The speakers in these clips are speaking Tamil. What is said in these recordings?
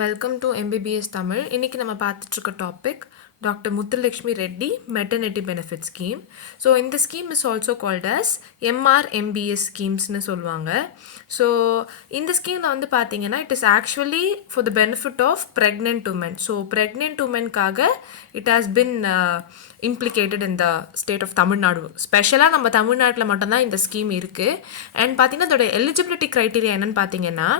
Welcome to MBBS Thamizh. இன்னைக்கு நம்ம பார்த்துட்டு இருக்க topic Dr.Muthulakshmi Reddy Maternity Benefit Scheme. So இந்த scheme is also called as MRMBS schemes-னு சொல்லுவாங்க. So இந்த ஸ்கீமில் வந்து பார்த்தீங்கன்னா it is actually for the benefit of pregnant women. So pregnant women-க்காக it has been implicated in the state of Tamil Nadu. ஸ்பெஷலாக நம்ம தமிழ்நாட்டில் மட்டும்தான் இந்த ஸ்கீம் இருக்குது. அண்ட் பார்த்தீங்கன்னா அதோட எலிஜிபிலிட்டி க்ரைட்டீரியா என்னென்னு பார்த்தீங்கன்னா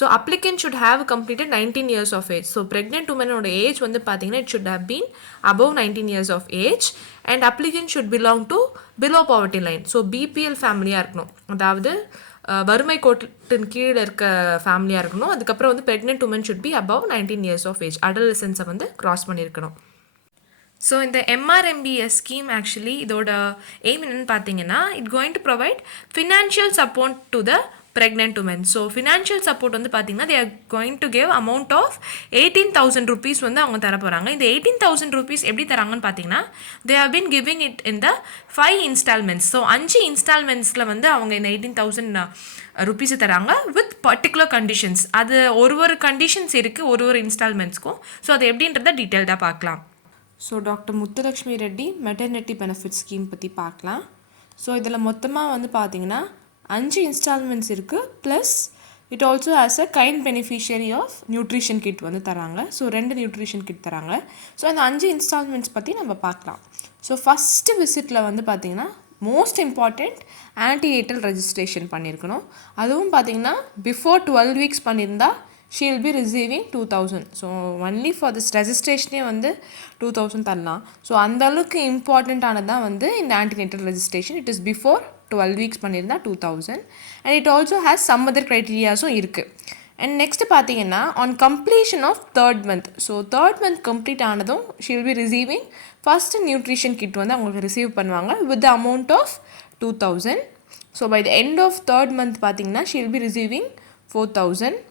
so applicant should have completed 19 years of age. So pregnant women-ஓட ஏஜ் வந்து பார்த்தீங்கன்னா it should have been above 19 years of age and applicant should belong to below poverty line. So BPL ஃபேமிலியாக இருக்கணும், அதாவது வறுமை கோட்டின் கீழே இருக்க ஃபேமிலியாக இருக்கணும். அதுக்கப்புறம் வந்து pregnant women should be above 19 years of age, adolescence வந்து cross பண்ணியிருக்கணும். ஸோ இந்த MRMBS ஸ்கீம் ஆக்சுவலி இதோட எய்ம் என்னென்னு பார்த்தீங்கன்னா it going to provide financial support to the pregnant women. So financial support வந்து பார்த்தீங்கன்னா they are going to give amount of 18,000 rupees வந்து அவங்க தர போகிறாங்க. இந்த 18,000 rupees எப்படி தராங்கன்னு பார்த்தீங்கன்னா they have been giving it in the 5 installments. So 5 installmentsல வந்து அவங்க இந்த 18,000 rupees தராங்க வித் பர்டிகுலர் கண்டிஷன்ஸ். அது ஒரு கண்டிஷன்ஸ் இருக்குது ஒரு இன்ஸ்டால்மெண்ட்ஸ்க்கும். ஸோ அது எப்படின்றத டீட்டெயில்டாக பார்க்கலாம். So doctor Muthulakshmi Reddy maternity benefit scheme பற்றி பார்க்கலாம். ஸோ இதில் மொத்தமாக வந்து பார்த்தீங்கன்னா 5 இன்ஸ்டால்மெண்ட்ஸ் இருக்குது. Plus it also as a kind beneficiary of nutrition kit வந்து தராங்க. ஸோ 2 நியூட்ரிஷன் கிட் தராங்க. ஸோ அந்த 5 இன்ஸ்டால்மெண்ட்ஸ் பற்றி நம்ம பார்க்கலாம். ஸோ ஃபஸ்ட்டு விசிட்டில் வந்து பார்த்திங்கன்னா மோஸ்ட் இம்பார்ட்டண்ட் ஆன்டிநேட்டல் ரெஜிஸ்ட்ரேஷன் பண்ணியிருக்கணும். அதுவும் பார்த்திங்கன்னா பிஃபோர் 12 வீக்ஸ் பண்ணியிருந்தா she will be receiving 2,000. So only for this ரெஜிஸ்ட்ரேஷனே வந்து 2,000 தரலாம். ஸோ அந்த அளவுக்கு இம்பார்ட்டண்ட்டானது தான் வந்து இந்த antenatal registration. It is before 12 weeks பண்ணியிருந்தா 2,000. And it also has some other க்ரைட்டீரியாஸும் இருக்குது. அண்ட் நெக்ஸ்ட் பார்த்தீங்கன்னா on completion of 3rd month. ஸோ 3rd month கம்ப்ளீட் ஆனதும் she will be receiving first nutrition kit வந்து அவங்களுக்கு ரிசீவ் பண்ணுவாங்க with the amount of 2,000. So by the end of 3rd month பார்த்தீங்கன்னா she will be receiving 4,000.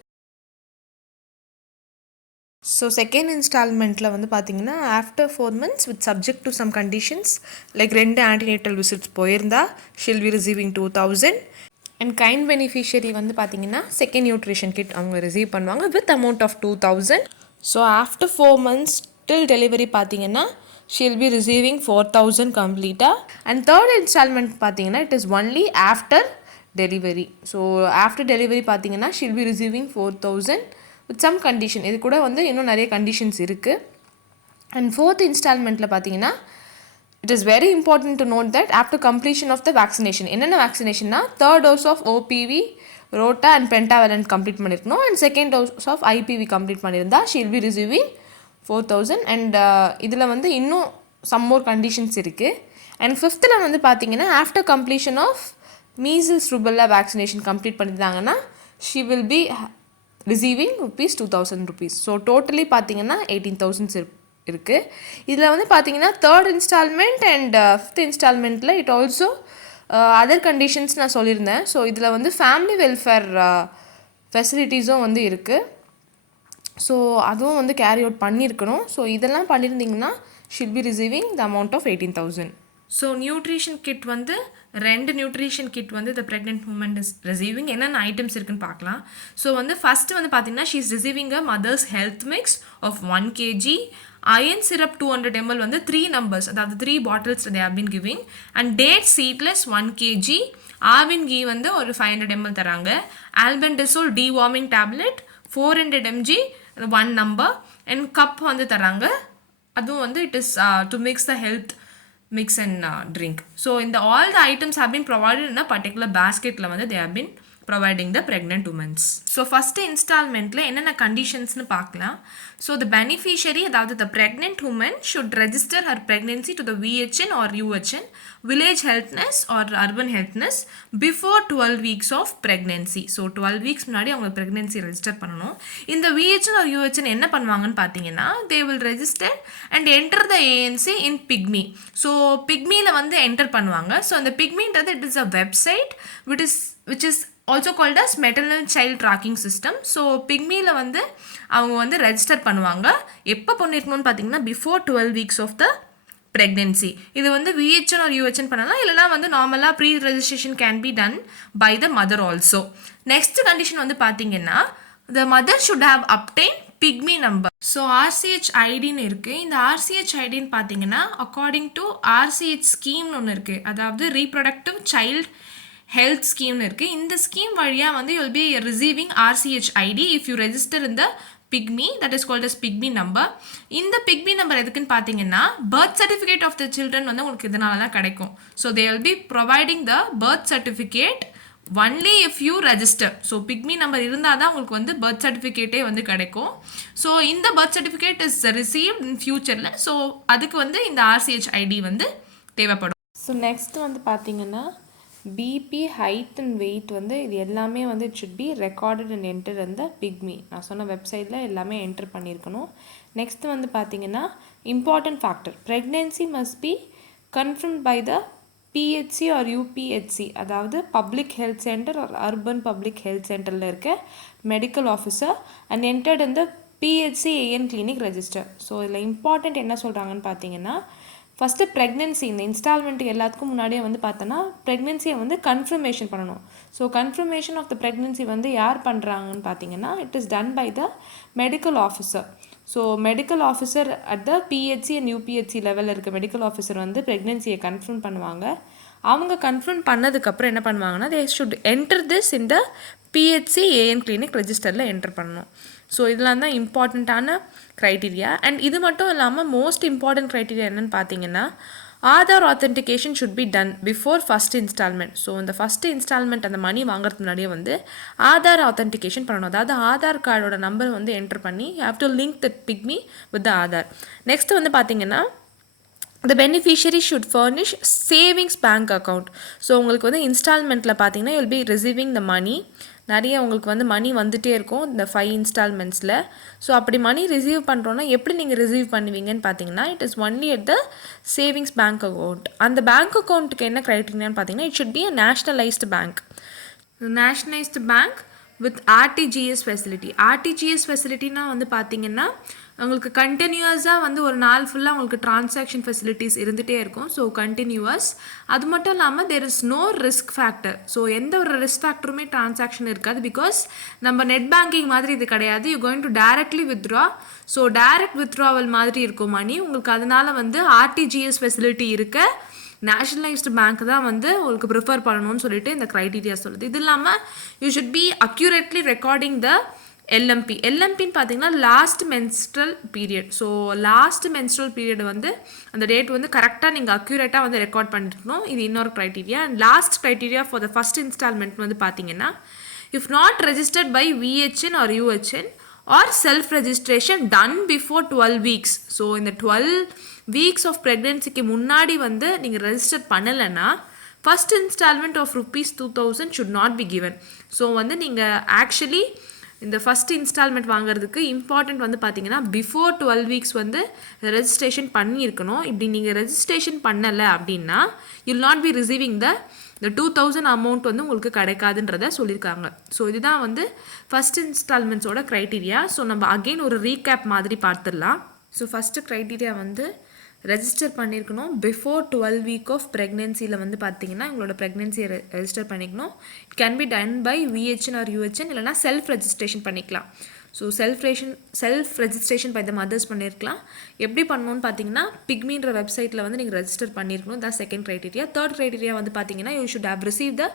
So second இன்ஸ்டால்மெண்ட்டில் வந்து பார்த்தீங்கன்னா after 4 months with subject to some conditions like 2 antenatal visits போயிருந்தா she'll be receiving 2,000. And kind beneficiary வந்து பார்த்தீங்கன்னா செகண்ட் நியூட்ரிஷன் கிட் அவங்க ரிசீவ் பண்ணுவாங்க with amount of 2,000. So after 4 months till delivery பார்த்தீங்கன்னா ஷில் பி ரிசீவிங் 4,000 கம்ப்ளீட்டாக. அண்ட் 3rd இன்ஸ்டால்மெண்ட் பார்த்தீங்கன்னா it is only after delivery. So after delivery பார்த்தீங்கன்னா she'll be receiving 4,000 with some condition. இது கூட வந்து இன்னும் நிறைய கண்டிஷன்ஸ் இருக்குது. அண்ட் 4th இன்ஸ்டால்மெண்ட்டில் பார்த்தீங்கன்னா it is very important to note that after completion of the vaccination. என்னென்ன வேக்சினேஷன்னா 3rd dose of OPV, rota and pentavalent complete பண்ணியிருக்கணும். And 2nd dose of IPV complete பண்ணியிருந்தா ஷீல் பி ரிசீவிங் 4,000. அண்ட் இதில் வந்து இன்னும் சம் மோர் கண்டிஷன்ஸ் இருக்குது. அண்ட் 5th வந்து பார்த்தீங்கன்னா after completion of measles rubella vaccination complete பண்ணியிருந்தாங்கன்னா she will be receiving ₹2,000. So totally பார்த்தீங்கன்னா 18,000 இருக்குது. இதில் வந்து பார்த்தீங்கன்னா 3rd இன்ஸ்டால்மெண்ட் அண்ட் 5th இன்ஸ்டால்மெண்ட்டில் இட் ஆல்சோ அதர் கண்டிஷன்ஸ் நான் சொல்லியிருந்தேன். ஸோ இதில் வந்து ஃபேமிலி வெல்ஃபேர் ஃபெசிலிட்டிஸும் வந்து இருக்குது. ஸோ அதுவும் வந்து கேரி அவுட் பண்ணியிருக்கணும். ஸோ இதெல்லாம் பண்ணியிருந்தீங்கன்னா she'll be receiving the amount of 18,000. So nutrition kit வந்து 2 நியூட்ரிஷன் கிட் வந்து the pregnant woman is receiving. என்னென்ன ஐட்டம்ஸ் இருக்குன்னு பார்க்கலாம். ஸோ வந்து ஃபஸ்ட்டு வந்து பார்த்தீங்கன்னா she is receiving a mother's health mix of 1 kg, iron syrup 200 ml வந்து 3 numbers, அதாவது 3 bottles they have been giving. And date seedless 1 kg, Aavin ghee வந்து ஒரு 500 ml தராங்க. Albendazole deworming tablet 400 mg 1 number. And cup வந்து தராங்க. அதுவும் வந்து it is to mix the health mix and drink. So in the all the items have been provided in a particular basket la vandu they have been providing the pregnant women. So first installment la enna conditions nu paakalam. So the beneficiary, adhaadu the pregnant woman should register her pregnancy to the VHN or UHN, village health nurse or urban health nurse, before 12 weeks of pregnancy. So 12 weeks முன்னாடி அவங்க pregnancy register பண்ணணும். இந்த VHN or UHN என்ன பண்ணுவாங்கன்னு பார்த்தீங்கன்னா they will register and enter the ANC in Pygmy. So Pygmyல வந்து enter பண்ணுவாங்க. So அந்த Pygmyன்றது it is a website which is also called as maternal child tracking system. So பிக்மியில் வந்து அவங்க வந்து ரெஜிஸ்டர் பண்ணுவாங்க. எப்போ பண்ணியிருக்கணும்னு பார்த்தீங்கன்னா before 12 weeks of the pregnancy. இது வந்து VHN or UHN பண்ணலாம், இல்லைனா வந்து நார்மலாக pre registration can be done by the mother also. Next condition வந்து பார்த்தீங்கன்னா the mother should have obtained PICME number. So RCH ஐடின்னு இருக்குது. இந்த RCH ஐடின்னு பார்த்தீங்கன்னா அக்கார்டிங் டு RCH ஸ்கீம்னு ஒன்று இருக்குது. அதாவது ரீப்ரொடக்டிவ் சைல்ட் ஹெல்த் ஸ்கீம்னு இருக்குது. இந்த ஸ்கீம் வழியாக வந்து you'll be receiving RCH ID if you register இந்த PICME, that is called as PICME number. இந்த பிக்மி நம்பர் எதுக்குன்னு பார்த்தீங்கன்னா birth certificate of the children வந்து உங்களுக்கு இதனால தான் கிடைக்கும். So they will be providing the birth certificate only if you register. So PICME number இருந்தால் தான் உங்களுக்கு வந்து பர்த் சர்டிஃபிகேட்டே வந்து கிடைக்கும். ஸோ இந்த பர்த் சர்டிஃபிகேட் இஸ் ரிசீவ்ட் இன் ஃபியூச்சரில். ஸோ அதுக்கு வந்து இந்த RCH ஐடி வந்து தேவைப்படும். ஸோ நெக்ஸ்ட் வந்து பார்த்தீங்கன்னா பிபி, ஹைட் அண்ட் வெயிட் வந்து இது எல்லாமே வந்து it should be recorded and enter இந்த பிக்மி. நான் சொன்ன வெப்சைட்டில் எல்லாமே என்டர் பண்ணியிருக்கணும். நெக்ஸ்ட் வந்து பார்த்தீங்கன்னா important factor, pregnancy must be confirmed by the PHC or UPHC, அதாவது public health centre or urban public health சென்டரில் இருக்க மெடிக்கல் ஆஃபீஸர் அண்ட் என்டர்ட் இந்த PHC AN clinic register. So இதில் இம்பார்ட்டண்ட் என்ன சொல்கிறாங்கன்னு பார்த்தீங்கன்னா ஃபஸ்ட்டு ப்ரெக்னென்சி, இந்த இன்ஸ்டால்மெண்ட்டு எல்லாத்துக்கும் முன்னாடியே வந்து பார்த்தோன்னா ப்ரெக்னென்சியை வந்து கன்ஃபர்மேஷன் பண்ணணும். So confirmation of the pregnancy வந்து யார் பண்ணுறாங்கன்னு பார்த்தீங்கன்னா it is done by the medical officer. So medical officer at the PHC and UPHC லெவலில் இருக்க மெடிக்கல் ஆஃபீஸர் வந்து ப்ரெக்னென்சியை கன்ஃபார்ம் பண்ணுவாங்க. அவங்க கன்ஃபார்ம் பண்ணதுக்கப்புறம் என்ன பண்ணுவாங்கன்னா தே ஷுட் என்டர் திஸ் இந்த PHC AN கிளினிக் ரெஜிஸ்டரில் என்டர் பண்ணணும். ஸோ இதெல்லாம் தான் இம்பார்ட்டண்ட்டான க்ரைட்டீரியா. அண்ட் இது மட்டும் இல்லாமல் மோஸ்ட் இம்பார்ட்டன்ட் க்ரைட்டீரியா என்னென்னு பார்த்தீங்கன்னா Aadhaar authentication should be done before first instalment. So இந்த ஃபஸ்ட்டு இன்ஸ்டால்மெண்ட் அந்த மணி வாங்குறதுக்கு முன்னாடியே வந்து ஆதார் ஆத்தென்டிகேஷன் பண்ணணும். அதாவது ஆதார் கார்டோட நம்பர் வந்து என்டர் பண்ணி you have to link the PickMe with the Aadhaar. Next வந்து பார்த்தீங்கன்னா the beneficiary should furnish savings bank account. So உங்களுக்கு வந்து இன்ஸ்டால்மெண்ட்டில் பார்த்தீங்கன்னா you'll be receiving the money. நிறைய உங்களுக்கு வந்து மணி வந்துகிட்டே இருக்கும் இந்த 5 இன்ஸ்டால்மெண்ட்ஸில். ஸோ அப்படி மணி ரிசீவ் பண்ணுறோன்னா எப்படி நீங்கள் ரிசீவ் பண்ணுவீங்கன்னு பார்த்தீங்கன்னா it is only at the savings bank account. அந்த பேங்க் அக்கௌண்ட்டுக்கு என்ன க்ரைட்டீரியான்னு பார்த்தீங்கன்னா it should be a nationalised bank. Nationalised bank with RTGS facility. RTGS ஃபெசிலிட்டினா வந்து பார்த்தீங்கன்னா உங்களுக்கு கண்டினியூஸாக வந்து ஒரு நாள் ஃபுல்லாக உங்களுக்கு ட்ரான்சாக்ஷன் ஃபெசிலிட்டிஸ் இருந்துகிட்டே இருக்கும். So continuous. அது மட்டும் இல்லாமல் there is no risk factor. So எந்த ஒரு ரிஸ்க் ஃபேக்டருமே ட்ரான்சாக்ஷன் இருக்காது. பிகாஸ் நம்ம நெட் பேங்கிங் மாதிரி இது கிடையாது. You going to directly withdraw. So direct withdrawal மாதிரி இருக்கும் மணி உங்களுக்கு. அதனால் வந்து RTGS ஃபெசிலிட்டி இருக்க நேஷ்னலைஸ்டு பேங்க் தான் வந்து உங்களுக்கு ப்ரிஃபர் பண்ணணும்னு சொல்லிட்டு இந்த க்ரைட்டீரியா சொல்லுது. இது இல்லாமல் you should be accurately recording the LMPன்னு பார்த்தீங்கன்னா last menstrual period. So last menstrual period வந்து அந்த டேட் வந்து கரெக்டாக நீங்கள் அக்யூரேட்டாக வந்து ரெக்கார்ட் பண்ணிருக்கணும். இது இன்னொரு criteria. And last criteria for the first instalment வந்து பார்த்தீங்கன்னா if not registered by VHN or UHN or self registration done before 12 weeks. So இந்த 12 weeks ஆஃப் ப்ரெக்னென்சிக்கு முன்னாடி வந்து நீங்கள் ரெஜிஸ்டர் பண்ணலைன்னா first instalment of ₹2000 should not be given. So வந்து நீங்கள் ஆக்சுவலி இந்த ஃபஸ்ட் இன்ஸ்டால்மெண்ட் வாங்குறதுக்கு இம்பார்ட்டண்ட் வந்து பார்த்தீங்கன்னா பிஃபோர் 12 weeks வந்து ரெஜிஸ்ட்ரேஷன் பண்ணியிருக்கணும். இப்படி நீங்கள் ரெஜிஸ்ட்ரேஷன் பண்ணலை அப்படின்னா you'll not be receiving the 2000 amount வந்து உங்களுக்கு கிடைக்காதுன்றத சொல்லியிருக்காங்க. ஸோ இதுதான் வந்து ஃபஸ்ட் இன்ஸ்டால்மெண்ட்ஸோட க்ரைட்டீரியா. ஸோ நம்ம அகெயின் ஒரு ரீகேப் மாதிரி பார்த்துடலாம். ஸோ ஃபஸ்ட்டு க்ரைட்டீரியா வந்து ரெஜிஸ்டர் பண்ணியிருக்கணும் பிஃபோர் 12 week ஆஃப் ப்ரெக்னென்சியில் வந்து பார்த்தீங்கன்னா உங்களோட ப்ரெக்னென்சியை ரெஜிஸ்டர் பண்ணிக்கணும். It can be done by VHN or UHN இல்லைனா செல்ஃப் ரெஜிஸ்ட்ரேஷன் பண்ணிக்கலாம். So self registration by the mothers பண்ணியிருக்கலாம். எப்படி பண்ணணும்னு பார்த்தீங்கன்னா பிக்மின்ற வெப்சைட்டில் வந்து நீங்கள் ரெஜிஸ்டர் பண்ணியிருக்கணும். தான் செகண்ட் க்ரைட்டீரியா. தேர்ட் க்ரைட்டீரியா வந்து பார்த்தீங்கன்னா you should have receive the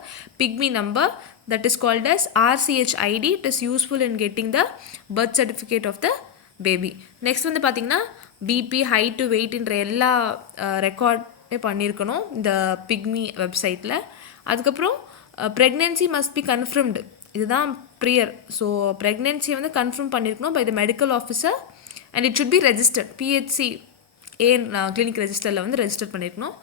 PICME number that is called as RCH ID. It is useful in getting the birth certificate of the baby. Next வந்து பார்த்தீங்கன்னா பிபி, ஹைட்டு, வெயிட்ன்ற எல்லா ரெக்கார்டே பண்ணியிருக்கணும் இந்த பிக்மி வெப்சைட்டில். அதுக்கப்புறம் ப்ரெக்னென்சி மஸ்ட் பி கன்ஃபர்ம்டு. இதுதான் ப்ரியர். ஸோ ப்ரெக்னென்சியை வந்து கன்ஃபார்ம் பண்ணியிருக்கணும் by the medical officer and it should be registered PHC AN clinic ரெஜிஸ்டரில் வந்து ரெஜிஸ்டர் பண்ணியிருக்கணும்.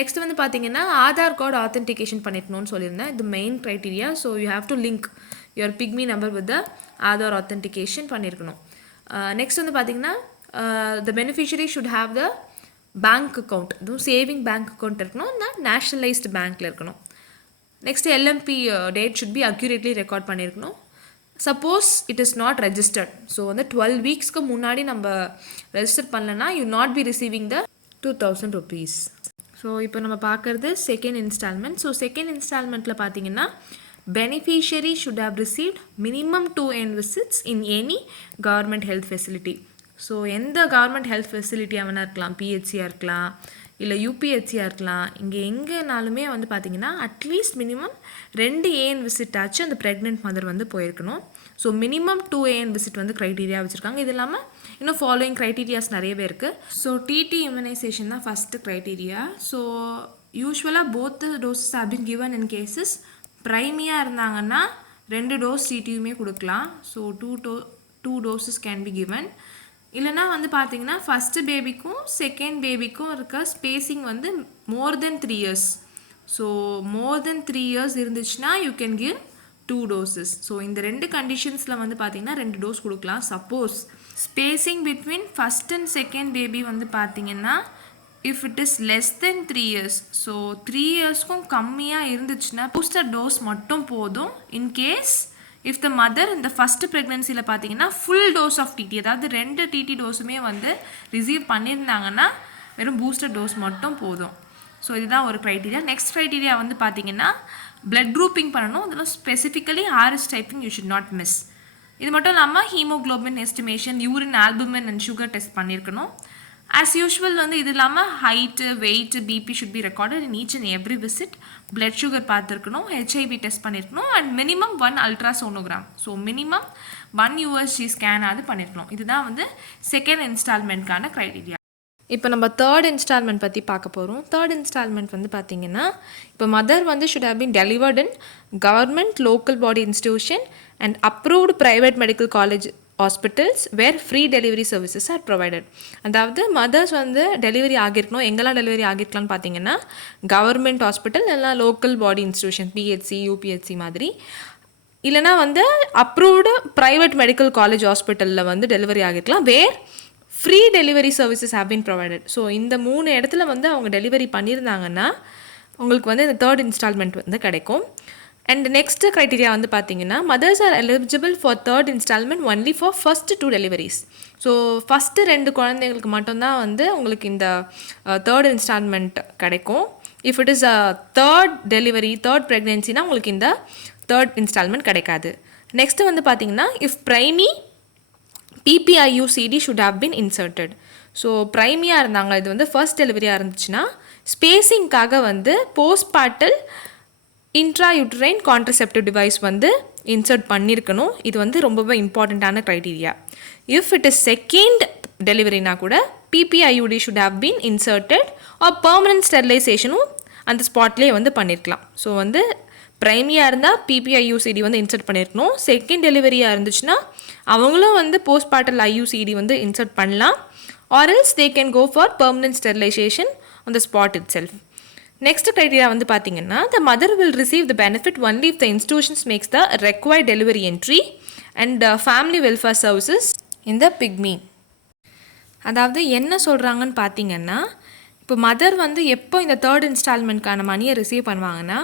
நெக்ஸ்ட் வந்து பார்த்தீங்கன்னா ஆதார் கார்டு ஆத்தென்டிகேஷன் பண்ணியிருக்கணும்னு சொல்லியிருந்தேன். இது main criteria. So you have to link your PickMe number with the Aadhaar authentication பண்ணியிருக்கணும். நெக்ஸ்ட் வந்து பார்த்தீங்கன்னா the beneficiary should have the bank account. இதுவும் சேவிங் பேங்க் அக்கௌண்ட் இருக்கணும். நேஷ்னலைஸ்டு பேங்க்கில் இருக்கணும். Next LMP date should be accurately record பண்ணியிருக்கணும். Suppose it is not registered. So வந்து 12 weeksக்கு முன்னாடி நம்ம ரெஜிஸ்டர் பண்ணலன்னா you not be receiving the ₹2000. So இப்போ நம்ம பார்க்குறது செகண்ட் இன்ஸ்டால்மெண்ட். ஸோ செகண்ட் இன்ஸ்டால்மெண்ட்டில் பார்த்தீங்கன்னா beneficiary should have received minimum 2 end visits in any government health facility. So எந்த கவர்மெண்ட் ஹெல்த் ஃபெசிலிட்டி அவனாக இருக்கலாம், பிஹெச்சியாக இருக்கலாம், இல்லை யூபிஹெச்சியாக இருக்கலாம், இங்கே எங்கேனாலுமே வந்து பார்த்திங்கன்னா அட்லீஸ்ட் மினிமம் 2 ஏஎன் விசிட் ஆச்சு அந்த ப்ரெக்னென்ட் மதர் வந்து போயிருக்கணும். ஸோ மினிமம் 2 ஏஎன் விசிட் வந்து க்ரைட்டீரியா வச்சுருக்காங்க. இது இல்லாமல் இன்னும் ஃபாலோயிங் க்ரைட்டீரியாஸ் நிறையவே இருக்குது. ஸோ டிடி இம்யூனைசேஷன் தான் ஃபஸ்ட்டு க்ரைட்டீரியா. ஸோ யூஸ்வலாக both doses have been given in cases ப்ரைமியாக இருந்தாங்கன்னா 2 டோஸ் டிடியுமே கொடுக்கலாம். So 2 doses can be given. இல்லைனா வந்து பார்த்தீங்கன்னா ஃபஸ்ட்டு பேபிக்கும் செகண்ட் பேபிக்கும் இருக்க ஸ்பேஸிங் வந்து மோர் தென் 3 இயர்ஸ். ஸோ மோர் தென் 3 இயர்ஸ் இருந்துச்சுன்னா you can give 2 doses. So இந்த 2 கண்டிஷன்ஸில் வந்து பார்த்தீங்கன்னா 2 டோஸ் கொடுக்கலாம். Suppose spacing between first and second baby வந்து பார்த்தீங்கன்னா if it is less than 3 years, so 3 இயர்ஸ்க்கும் கம்மியாக இருந்துச்சுன்னா பூஸ்டர் டோஸ் மட்டும் போதும். இன்கேஸ் இஃப் த மதர் இந்த ஃபஸ்ட்டு ப்ரெக்னென்சியில் பார்த்தீங்கன்னா ஃபுல் டோஸ் ஆஃப் டிடி, அதாவது 2 டிடி டோஸுமே வந்து ரிசீவ் பண்ணியிருந்தாங்கன்னா வெறும் பூஸ்டர் டோஸ் மட்டும் போதும். ஸோ இதுதான் ஒரு க்ரைட்டீரியா. நெக்ஸ்ட் க்ரைட்டீரியா வந்து பார்த்தீங்கன்னா பிளட் குரூப்பிங் பண்ணணும். இதெல்லாம் specifically RS typing you should not miss. இது மட்டும் இல்லாமல் haemoglobin estimation, urine albumin and sugar test பண்ணியிருக்கணும். ஆஸ் யூஷுவல் வந்து இது இல்லாமல் height, weight, BP should be recorded in each and every visit. Blood sugar பார்த்துருக்கணும், ஹெச்ஐவி டெஸ்ட் பண்ணியிருக்கணும் and minimum 1 ultrasonogram. So minimum 1 USG scan ஆகுது பண்ணியிருக்கணும். இதுதான் வந்து செகண்ட் இன்ஸ்டால்மெண்ட்கான க்ரைட்டீரியா. இப்போ நம்ம தேர்ட் இன்ஸ்டால்மெண்ட் பற்றி பார்க்க போகிறோம். தேர்ட் இன்ஸ்டால்மெண்ட் வந்து பார்த்திங்கன்னா இப்போ மதர் வந்து should have been delivered in government local body institution and approved private medical college hospitals where free delivery services are provided. அதாவது மதர்ஸ் வந்து டெலிவரி ஆகியிருக்கணும். எங்கெல்லாம் டெலிவரி ஆகியிருக்கலாம்னு பார்த்தீங்கன்னா கவர்மெண்ட் ஹாஸ்பிட்டல் இல்லைனா local body institution PHC, UPHC மாதிரி, இல்லைனா வந்து அப்ரூவ்டு ப்ரைவேட் மெடிக்கல் காலேஜ் ஹாஸ்பிட்டலில் வந்து டெலிவரி ஆகியிருக்கலாம் where free delivery services have been provided. So இந்த 3 இடத்துல வந்து அவங்க டெலிவரி பண்ணியிருந்தாங்கன்னா உங்களுக்கு வந்து இந்த தேர்ட் இன்ஸ்டால்மெண்ட் வந்து கிடைக்கும். அண்ட் நெக்ஸ்ட் க்ரைட்டீரியா வந்து பார்த்தீங்கன்னா mothers are eligible for third instalment only for first 2 deliveries. So first 2 குழந்தைங்களுக்கு மட்டும்தான் வந்து உங்களுக்கு இந்த தேர்ட் இன்ஸ்டால்மெண்ட் கிடைக்கும். If it is a third delivery, third ப்ரெக்னென்சினா உங்களுக்கு இந்த தேர்ட் இன்ஸ்டால்மெண்ட் கிடைக்காது. நெக்ஸ்ட்டு வந்து பார்த்தீங்கன்னா if primi PPIUCD should have been inserted. So ப்ரைமியாக இருந்தாங்க, இது வந்து ஃபர்ஸ்ட் டெலிவரியாக இருந்துச்சுன்னா ஸ்பேஸிங்காக வந்து போஸ்ட்பார்ட்டல் இன்ட்ராயூட்ரைன் கான்ட்ரசெப்டிவ் டிவைஸ் வந்து இன்சர்ட் பண்ணியிருக்கணும். இது வந்து ரொம்பவே இம்பார்ட்டண்ட்டான criteria. If it is second டெலிவரினா கூட PPIUD should have been inserted or permanent ஸ்டெரிலைசேஷனும் அந்த ஸ்பாட்லேயே வந்து பண்ணியிருக்கலாம். ஸோ வந்து ப்ரைமியாக இருந்தால் PPIUCD வந்து இன்சர்ட் பண்ணியிருக்கணும். செகண்ட் டெலிவரியாக இருந்துச்சுன்னா அவங்களும் வந்து போஸ்ட்பார்ட்டல் IUCD வந்து இன்சர்ட் பண்ணலாம். Or else they can go for permanent sterilisation on the spot itself. Next criteria வந்து பார்த்தீங்கன்னா the mother will receive the benefit only if the institutions makes the required delivery entry and family welfare services in the PICME. அதாவது என்ன சொல்கிறாங்கன்னு பார்த்தீங்கன்னா இப்போ மதர் வந்து எப்போ இந்த தேர்ட் இன்ஸ்டால்மெண்ட்கான மணியை ரிசீவ் பண்ணுவாங்கன்னா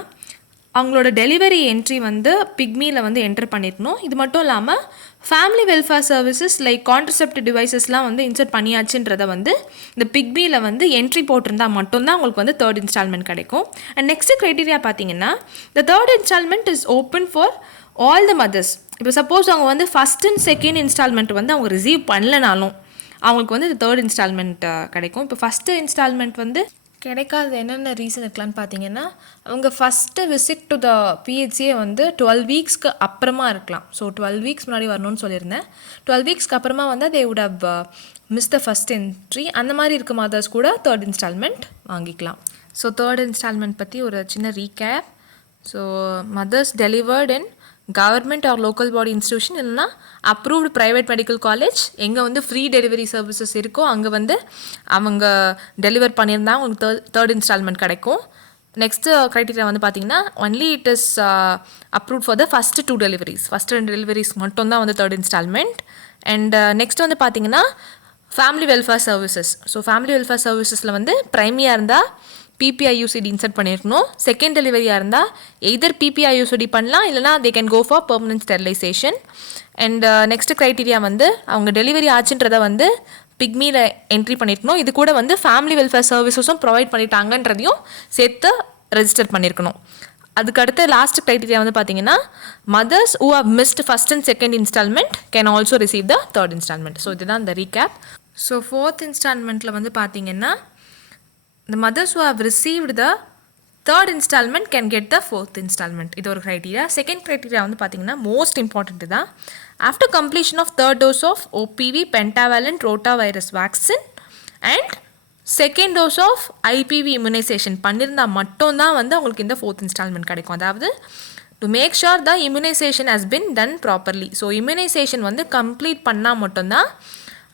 அவங்களோட டெலிவரி என்ட்ரி வந்து பிக்மியில் வந்து என்டர் பண்ணியிருக்கணும். இது மட்டும் இல்லாமல் family welfare services like contraceptive டிவைசஸ்லாம் வந்து இன்சர்ட் பண்ணியாச்சுன்றதை வந்து இந்த பிக்மியில் வந்து என்ட்ரி போட்டிருந்தால் மட்டும்தான் உங்களுக்கு வந்து தேர்ட் இன்ஸ்டால்மெண்ட் கிடைக்கும். அண்ட் நெக்ஸ்ட் க்ரைட்டீரியா பார்த்தீங்கன்னா the third instalment is open for all the mothers. இப்போ சப்போஸ் அவங்க வந்து ஃபஸ்ட் அண்ட் செகண்ட் இன்ஸ்டால்மெண்ட் வந்து அவங்க ரிசீவ் பண்ணலனாலும் அவங்களுக்கு வந்து இந்த தேர்ட் இன்ஸ்டால்மெண்ட் கிடைக்கும். இப்போ ஃபஸ்ட்டு இன்ஸ்டால்மெண்ட் வந்து கிடைக்காது என்னென்ன ரீசன் இருக்கலான்னு பார்த்தீங்கன்னா அவங்க ஃபஸ்ட்டு விசிட் டு த பிஹெச்சியே வந்து 12 வீக்ஸ்க்கு அப்புறமா இருக்கலாம். ஸோ 12 வீக்ஸ் முன்னாடி வரணும்னு சொல்லியிருந்தேன். 12 வீக்ஸ்க்கு அப்புறமா வந்து they would have miss the first entry. அந்த மாதிரி இருக்க மதர்ஸ் கூட தேர்ட் இன்ஸ்டால்மெண்ட் வாங்கிக்கலாம். ஸோ தேர்ட் இன்ஸ்டால்மெண்ட் பற்றி ஒரு சின்ன recap. So mothers delivered in government or local body institution இல்லைனா அப்ரூவ்டு ப்ரைவேட் மெடிக்கல் காலேஜ் எங்கே வந்து ஃப்ரீ டெலிவரி சர்வீசஸ் இருக்கோ அங்கே வந்து அவங்க டெலிவர் பண்ணியிருந்தால் அவங்களுக்கு தேர்ட் இன்ஸ்டால்மெண்ட் கிடைக்கும். நெக்ஸ்ட்டு க்ரைட்டீரியா வந்து பார்த்திங்கன்னா only it is approved for the first 2 deliveries. First 2 deliveries மட்டும்தான் வந்து தேர்ட் இன்ஸ்டால்மெண்ட். அண்ட் நெக்ஸ்ட் வந்து பார்த்திங்கன்னா family welfare services. So family welfare சர்வீசஸில் வந்து ப்ரைமியாக இருந்தால் PPIUCD இன்சர்ட் பண்ணியிருக்கணும். செகண்ட் டெலிவரியாக இருந்தால் எய்தர் PPIUCD பண்ணலாம் இல்லைனா they can go for permanent sterilization. And next criteria வந்து அவங்க டெலிவரி ஆச்சுன்றதை வந்து பிக்மியில் என்ட்ரி பண்ணியிருக்கணும். இது கூட வந்து ஃபேமிலி வெல்ஃபேர் சர்வீசஸும் ப்ரொவைட் பண்ணிட்டாங்கன்றதையும் சேர்த்து ரெஜிஸ்டர் பண்ணியிருக்கணும். அதுக்கு அடுத்த லாஸ்ட் க்ரைட்டீரியா வந்து பார்த்தீங்கன்னா mothers who have missed first and second installment can also receive the third installment. So இதுதான் இந்த ரீகேப். ஸோ ஃபோர்த் இன்ஸ்டால்மெண்ட்டில் வந்து பார்த்தீங்கன்னா the mothers who have received the third installment can get the fourth installment. இது ஒரு க்ரைட்டீரியா. செகண்ட் க்ரைட்டீரியா வந்து பார்த்தீங்கன்னா மோஸ்ட் இம்பார்ட்டன்ட் தான். After completion of third dose of OPV pentavalent rotavirus vaccine and second dose of IPV immunization பண்ணியிருந்தால் மட்டும்தான் வந்து அவங்களுக்கு இந்த ஃபோர்த் இன்ஸ்டால்மெண்ட் கிடைக்கும். அதாவது to make sure the immunization has been done properly. So immunization வந்து கம்ப்ளீட் பண்ணால் மட்டும்தான்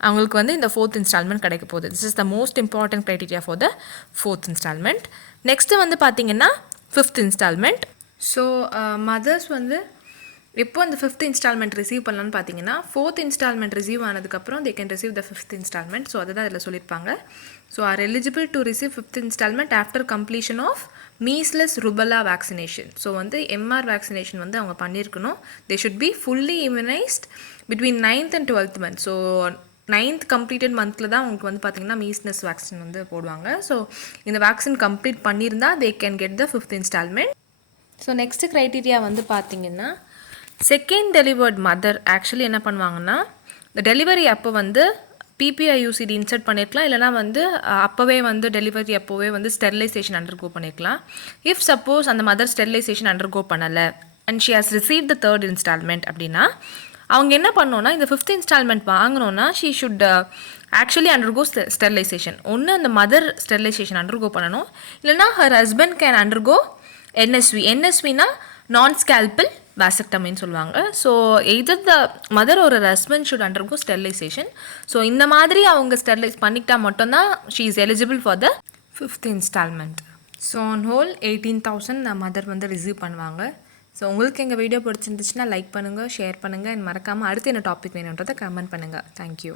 அவங்களுக்கு வந்து இந்த ஃபோர்த் இன்ஸ்டால்மெண்ட் கிடைக்க போகுது. This is the most important criteria for the fourth installment. Next வந்து பார்த்திங்கன்னா ஃபிஃப்த் இன்ஸ்டால்மெண்ட். ஸோ மதர்ஸ் வந்து எப்போ அந்த ஃபிஃப்த் இன்ஸ்டால்மெண்ட் ரிசீவ் பண்ணலான்னு பார்த்தீங்கன்னா ஃபோர்த் இன்ஸ்டால்மெண்ட் ரிசீவ் ஆனதுக்கப்புறம் they can receive the fifth instalment. So அதுதான் அதில் சொல்லியிருப்பாங்க. So are eligible to receive fifth installment after completion of measles rubella vaccination. So வந்து MR வேக்சினேஷன் வந்து அவங்க பண்ணியிருக்கணும். They should be fully immunized between 9th and 12th month. So 9th completed மந்தில் தான் அவங்களுக்கு வந்து பார்த்திங்கன்னா மீஸ்லெஸ் வேக்சின் வந்து போடுவாங்க. ஸோ இந்த வேக்சின் கம்ப்ளீட் பண்ணியிருந்தால் they can get the fifth instalment. So next criteria வந்து பார்த்திங்கன்னா செகண்ட் டெலிவர்ட் மதர் ஆக்சுவலி என்ன பண்ணுவாங்கன்னா இந்த டெலிவரி அப்போ வந்து PPIUCD இன்சர்ட் பண்ணியிருக்கலாம், இல்லைனா வந்து அப்போவே வந்து டெலிவரி அப்போவே வந்து ஸ்டெரிலைசேஷன் அண்டர்கோ பண்ணியிருக்கலாம். இஃப் சப்போஸ் அந்த மதர் ஸ்டெரிலைசேஷன் அண்டர்கோ பண்ணலை and she has receive the third installment அப்படின்னா அவங்க என்ன பண்ணோன்னா இந்த ஃபிஃப்த் இன்ஸ்டால்மெண்ட் வாங்கினோன்னா she should actually undergo sterilization. ஒன்று அந்த மதர் ஸ்டெரிலைசேஷன் அண்டர்கோ பண்ணணும், இல்லைனா ஹர் ஹஸ்பண்ட் கேன் அண்டர்கோ NSVனா நான் ஸ்கேல்பிள் வாசக்டமின்னு சொல்லுவாங்க. So either the mother or husband should undergo sterilization. So இந்த மாதிரி அவங்க ஸ்டெரிலைஸ் பண்ணிக்கிட்டா மட்டும்தான் she is eligible for the fifth instalment. So on whole 18,000 mother வந்து ரிசீவ் பண்ணுவாங்க. ஸோ உங்களுக்கு எங்கள் வீடியோ பிடிச்சிருந்துச்சுன்னா லைக் பண்ணுங்கள், ஷேர் பண்ணுங்கள், அண்ட் மறக்காமல் அடுத்து என்ன டாபிக் வேணுன்றதை கமெண்ட் பண்ணுங்கள். தேங்க்யூ.